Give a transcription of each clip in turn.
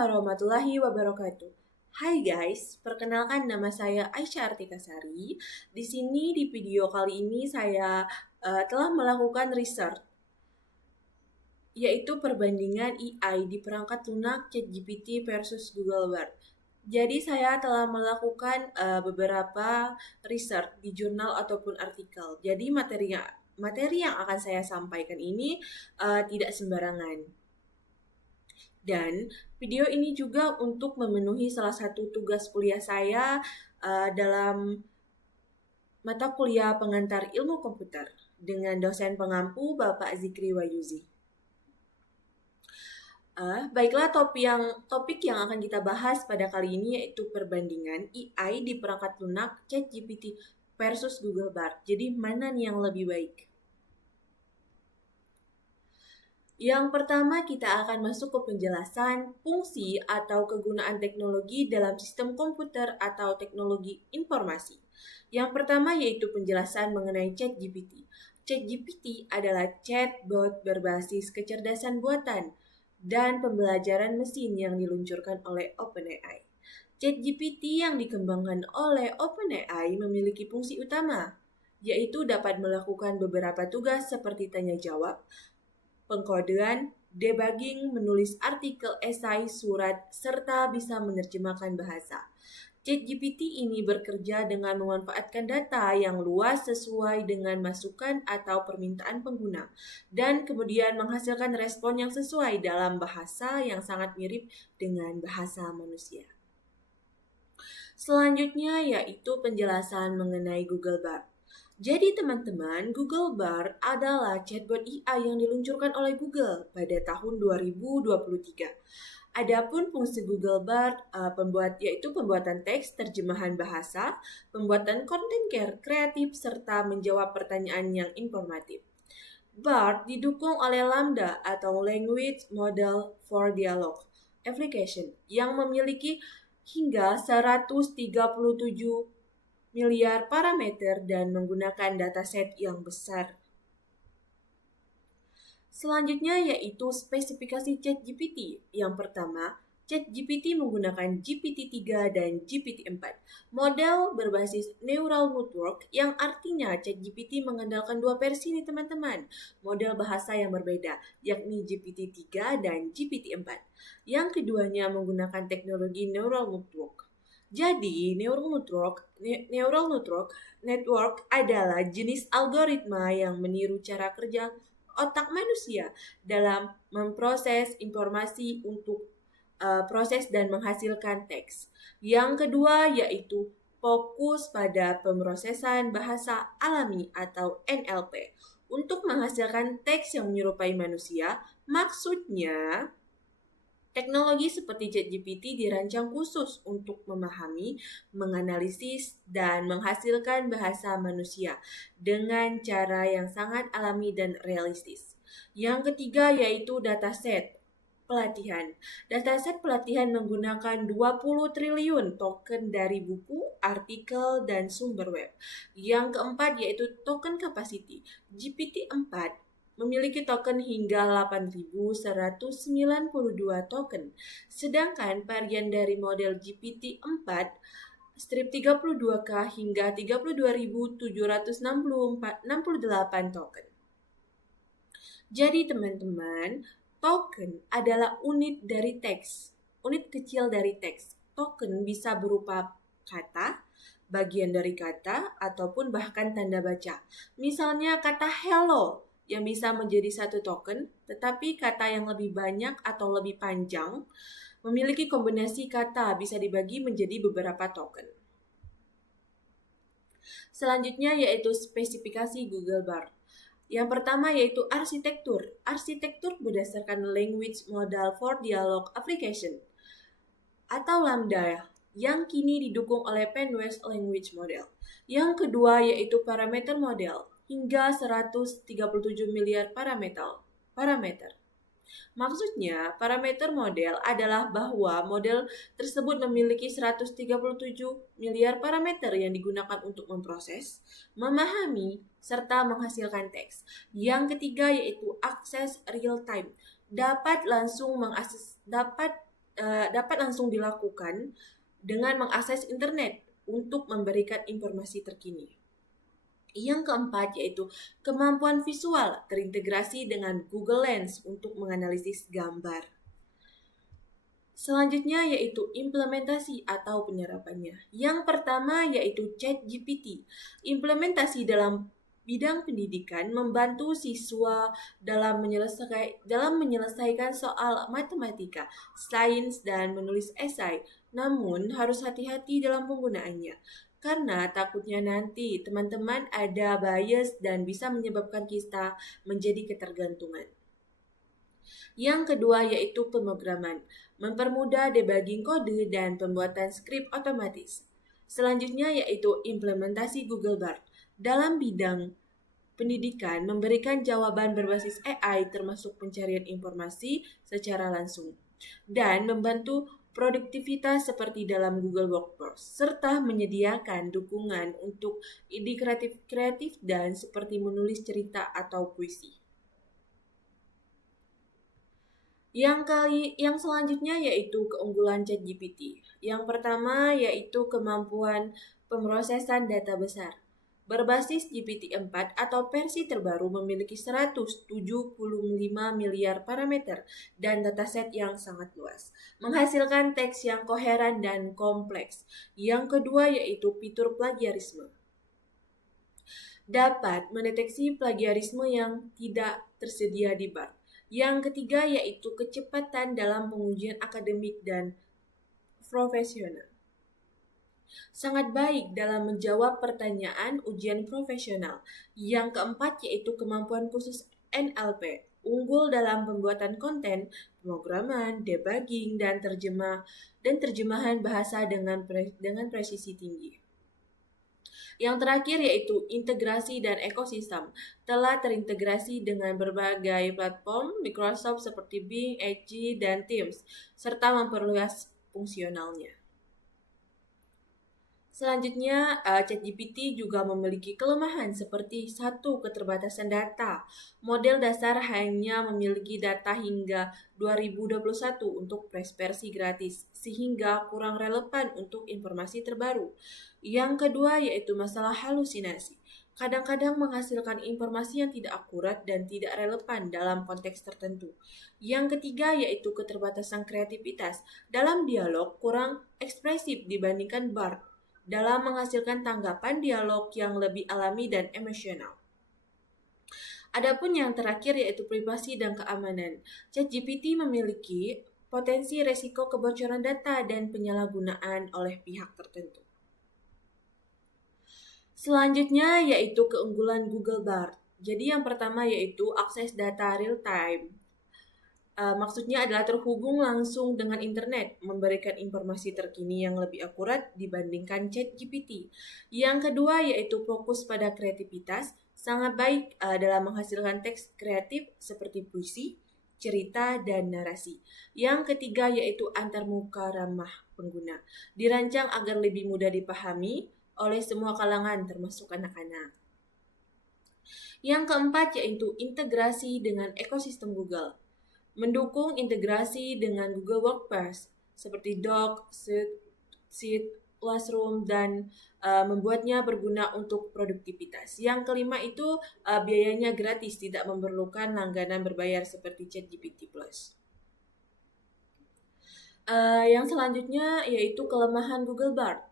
warahmatullahi wabarakatuh. Hai guys, perkenalkan nama saya Aisyah Artikasari. Di sini di video kali ini saya telah melakukan research, yaitu perbandingan AI di perangkat lunak ChatGPT versus Google Bard. Jadi saya telah melakukan beberapa research di jurnal ataupun artikel. Jadi materi yang akan saya sampaikan ini tidak sembarangan. Dan video ini juga untuk memenuhi salah satu tugas kuliah saya dalam mata kuliah pengantar ilmu komputer dengan dosen pengampu Bapak Zikri Wayuzi. Baiklah, topik yang akan kita bahas pada kali ini yaitu perbandingan AI di perangkat lunak ChatGPT versus Google Bard. Jadi mana nih yang lebih baik? Yang pertama, kita akan masuk ke penjelasan fungsi atau kegunaan teknologi dalam sistem komputer atau teknologi informasi. Yang pertama yaitu penjelasan mengenai ChatGPT. ChatGPT adalah chatbot berbasis kecerdasan buatan dan pembelajaran mesin yang diluncurkan oleh OpenAI. ChatGPT yang dikembangkan oleh OpenAI memiliki fungsi utama, yaitu dapat melakukan beberapa tugas seperti tanya jawab, pengkodean, debugging, menulis artikel, esai, surat, serta bisa menerjemahkan bahasa. ChatGPT ini bekerja dengan memanfaatkan data yang luas sesuai dengan masukan atau permintaan pengguna, dan kemudian menghasilkan respon yang sesuai dalam bahasa yang sangat mirip dengan bahasa manusia. Selanjutnya yaitu penjelasan mengenai Google Bard. Jadi teman-teman, Google Bard adalah chatbot AI yang diluncurkan oleh Google pada tahun 2023. Adapun fungsi Google Bard yaitu pembuatan teks, terjemahan bahasa, pembuatan konten kreatif, serta menjawab pertanyaan yang informatif. Bard didukung oleh Lambda atau Language Model for Dialogue Application yang memiliki hingga 137 miliar parameter dan menggunakan dataset yang besar. Selanjutnya yaitu spesifikasi ChatGPT. Yang pertama, ChatGPT menggunakan GPT-3 dan GPT-4, model berbasis neural network yang artinya ChatGPT mengandalkan dua versi nih teman-teman, model bahasa yang berbeda, yakni GPT-3 dan GPT-4. Yang keduanya menggunakan teknologi neural network. Jadi, neural network adalah jenis algoritma yang meniru cara kerja otak manusia dalam memproses informasi untuk proses dan menghasilkan teks. Yang kedua yaitu fokus pada pemrosesan bahasa alami atau NLP untuk menghasilkan teks yang menyerupai manusia. Maksudnya, teknologi seperti ChatGPT dirancang khusus untuk memahami, menganalisis, dan menghasilkan bahasa manusia dengan cara yang sangat alami dan realistis. Yang ketiga yaitu dataset pelatihan. Dataset pelatihan menggunakan 20 triliun token dari buku, artikel, dan sumber web. Yang keempat yaitu token capacity. GPT-4 memiliki token hingga 8.192 token. Sedangkan varian dari model GPT-4 strip 32K hingga 32.768 token. Jadi teman-teman, token adalah unit dari teks, unit kecil dari teks. Token bisa berupa kata, bagian dari kata, ataupun bahkan tanda baca. Misalnya kata hello yang bisa menjadi satu token, tetapi kata yang lebih banyak atau lebih panjang memiliki kombinasi kata bisa dibagi menjadi beberapa token. Selanjutnya yaitu spesifikasi Google Bard. Yang pertama yaitu arsitektur. Arsitektur berdasarkan Language Model for Dialogue Application atau Lambda yang kini didukung oleh Penguin Language Model. Yang kedua yaitu parameter model hingga 137 miliar parameter. Maksudnya, parameter model adalah bahwa model tersebut memiliki 137 miliar parameter yang digunakan untuk memproses, memahami, serta menghasilkan teks. Yang ketiga yaitu akses real time. Dapat dapat langsung dilakukan dengan mengakses internet untuk memberikan informasi terkini. Yang keempat yaitu kemampuan visual terintegrasi dengan Google Lens untuk menganalisis gambar. Selanjutnya yaitu implementasi atau penyerapannya. Yang pertama yaitu ChatGPT. Implementasi dalam bidang pendidikan membantu siswa dalam menyelesaikan soal matematika, sains, dan menulis esai. Namun harus hati-hati dalam penggunaannya. Karena takutnya nanti teman-teman ada bias dan bisa menyebabkan kita menjadi ketergantungan. Yang kedua yaitu pemrograman, mempermudah debugging kode dan pembuatan skrip otomatis. Selanjutnya yaitu implementasi Google Bard. Dalam bidang pendidikan memberikan jawaban berbasis AI termasuk pencarian informasi secara langsung dan membantu produktivitas seperti dalam Google Workforce serta menyediakan dukungan untuk ide kreatif dan seperti menulis cerita atau puisi. Yang selanjutnya yaitu keunggulan ChatGPT. Yang pertama yaitu kemampuan pemrosesan data besar. Berbasis GPT-4 atau versi terbaru memiliki 175 miliar parameter dan dataset yang sangat luas, menghasilkan teks yang koheren dan kompleks. Yang kedua yaitu fitur plagiarisme. Dapat mendeteksi plagiarisme yang tidak tersedia di Bard. Yang ketiga yaitu kecepatan dalam pengujian akademik dan profesional. Sangat baik dalam menjawab pertanyaan ujian profesional. Yang keempat yaitu kemampuan khusus NLP. Unggul dalam pembuatan konten, pemrograman, debugging, dan terjemahan bahasa dengan presisi tinggi. Yang terakhir yaitu integrasi dan ekosistem. Telah terintegrasi dengan berbagai platform Microsoft seperti Bing, Edge, dan Teams, serta memperluas fungsionalnya. Selanjutnya, ChatGPT juga memiliki kelemahan seperti satu, keterbatasan data. Model dasar hanya memiliki data hingga 2021 untuk versi gratis, sehingga kurang relevan untuk informasi terbaru. Yang kedua yaitu masalah halusinasi. Kadang-kadang menghasilkan informasi yang tidak akurat dan tidak relevan dalam konteks tertentu. Yang ketiga yaitu keterbatasan kreativitas. Dalam dialog kurang ekspresif dibandingkan Bard dalam menghasilkan tanggapan dialog yang lebih alami dan emosional. Adapun yang terakhir yaitu privasi dan keamanan. ChatGPT memiliki potensi resiko kebocoran data dan penyalahgunaan oleh pihak tertentu. Selanjutnya yaitu keunggulan Google Bard. Jadi yang pertama yaitu akses data real time. Maksudnya adalah terhubung langsung dengan internet, memberikan informasi terkini yang lebih akurat dibandingkan ChatGPT. Yang kedua yaitu fokus pada kreativitas, sangat baik dalam menghasilkan teks kreatif seperti puisi, cerita, dan narasi. Yang ketiga yaitu antarmuka ramah pengguna, dirancang agar lebih mudah dipahami oleh semua kalangan termasuk anak-anak. Yang keempat yaitu integrasi dengan ekosistem Google. Mendukung integrasi dengan Google Workspace seperti Doc, Sheet, Classroom, dan membuatnya berguna untuk produktivitas. Yang kelima itu biayanya gratis, tidak memerlukan langganan berbayar seperti ChatGPT Plus. Yang selanjutnya yaitu kelemahan Google Bard.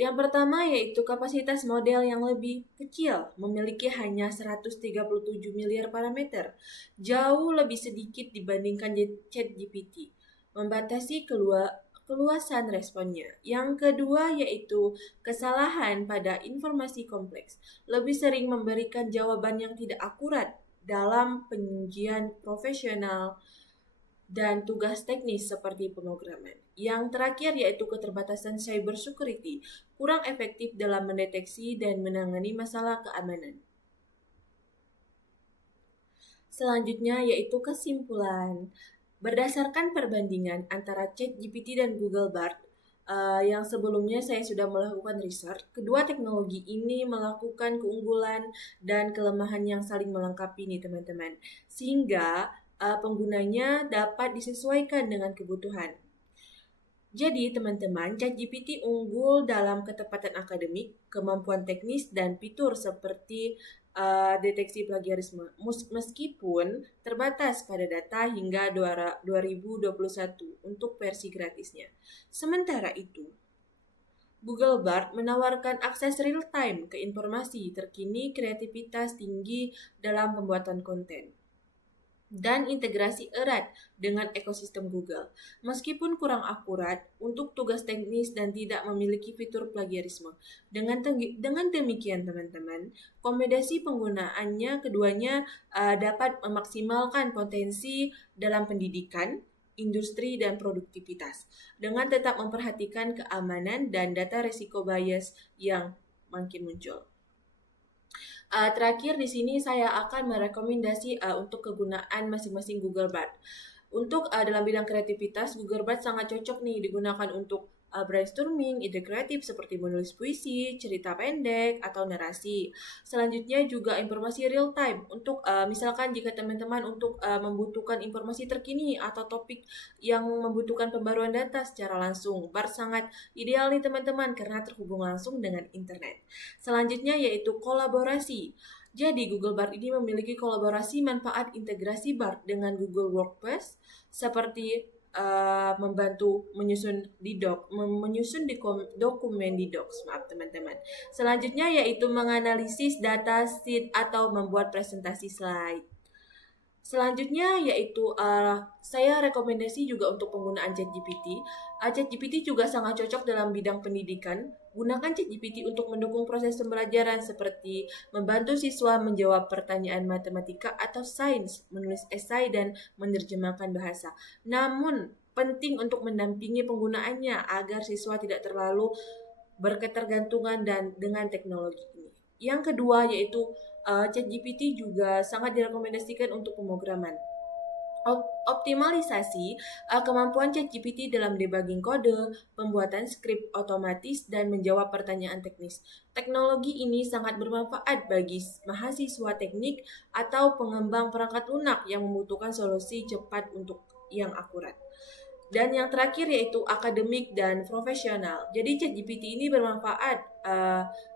Yang pertama yaitu kapasitas model yang lebih kecil, memiliki hanya 137 miliar parameter, jauh lebih sedikit dibandingkan ChatGPT, membatasi keluasan responnya. Yang kedua yaitu kesalahan pada informasi kompleks, lebih sering memberikan jawaban yang tidak akurat dalam pengujian profesional dan tugas teknis seperti pemrograman. Yang terakhir yaitu keterbatasan cyber security, kurang efektif dalam mendeteksi dan menangani masalah keamanan. Selanjutnya yaitu kesimpulan. Berdasarkan perbandingan antara ChatGPT dan Google Bard, yang sebelumnya saya sudah melakukan research, kedua teknologi ini melakukan keunggulan dan kelemahan yang saling melengkapi nih teman-teman, sehingga penggunanya dapat disesuaikan dengan kebutuhan. Jadi, teman-teman, ChatGPT unggul dalam ketepatan akademik, kemampuan teknis, dan fitur seperti deteksi plagiarisme. Meskipun terbatas pada data hingga 2021 untuk versi gratisnya. Sementara itu, Google Bard menawarkan akses real-time ke informasi terkini, kreativitas tinggi dalam pembuatan konten, dan integrasi erat dengan ekosistem Google. Meskipun kurang akurat untuk tugas teknis dan tidak memiliki fitur plagiarisme. Dengan demikian, teman-teman, kombinasi penggunaannya keduanya dapat memaksimalkan potensi dalam pendidikan, industri, dan produktivitas dengan tetap memperhatikan keamanan dan data risiko bias yang makin muncul. Terakhir di sini saya akan merekomendasi untuk kegunaan masing-masing Google Bard. Untuk dalam bidang kreativitas, Google Bard sangat cocok nih digunakan untuk brainstorming, ide kreatif seperti menulis puisi, cerita pendek, atau narasi. Selanjutnya juga informasi real time untuk misalkan jika teman-teman untuk membutuhkan informasi terkini atau topik yang membutuhkan pembaruan data secara langsung. Bard sangat ideal nih teman-teman karena terhubung langsung dengan internet. Selanjutnya yaitu kolaborasi. Jadi Google Bard ini memiliki kolaborasi manfaat integrasi Bard dengan Google Workspace seperti membantu menyusun dokumen di Docs, maaf teman-teman. Selanjutnya yaitu menganalisis data sheet atau membuat presentasi slide. Selanjutnya yaitu saya rekomendasi juga untuk penggunaan ChatGPT. ChatGPT juga sangat cocok dalam bidang pendidikan. Gunakan ChatGPT untuk mendukung proses pembelajaran seperti membantu siswa menjawab pertanyaan matematika atau sains, menulis esai, dan menerjemahkan bahasa. Namun, penting untuk mendampingi penggunaannya agar siswa tidak terlalu berketergantungan dengan teknologi ini. Yang kedua yaitu ChatGPT juga sangat direkomendasikan untuk pemrograman. Optimalisasi kemampuan ChatGPT dalam debugging kode, pembuatan skrip otomatis, dan menjawab pertanyaan teknis. Teknologi ini sangat bermanfaat bagi mahasiswa teknik atau pengembang perangkat lunak yang membutuhkan solusi cepat untuk yang akurat. Dan yang terakhir yaitu akademik dan profesional. Jadi ChatGPT ini bermanfaat.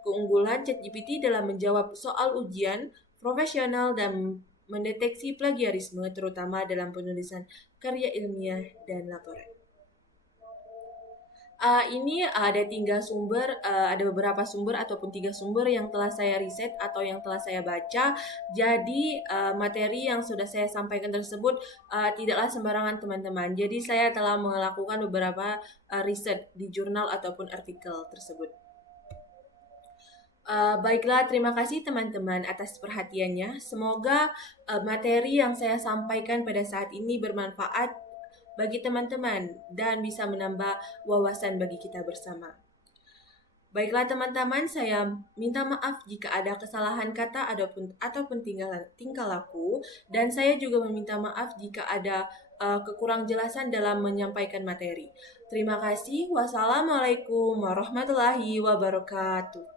Keunggulan ChatGPT dalam menjawab soal ujian profesional dan mendeteksi plagiarisme terutama dalam penulisan karya ilmiah dan laporan. Ini ada beberapa sumber ataupun 3 sumber yang telah saya riset atau yang telah saya baca. Jadi materi yang sudah saya sampaikan tersebut tidaklah sembarangan teman-teman. Jadi saya telah melakukan beberapa riset di jurnal ataupun artikel tersebut. Baiklah, terima kasih teman-teman atas perhatiannya. Semoga materi yang saya sampaikan pada saat ini bermanfaat bagi teman-teman dan bisa menambah wawasan bagi kita bersama. Baiklah teman-teman, saya minta maaf jika ada kesalahan kata ataupun tingkah laku, dan saya juga meminta maaf jika ada kekurang jelasan dalam menyampaikan materi. Terima kasih. Wassalamualaikum warahmatullahi wabarakatuh.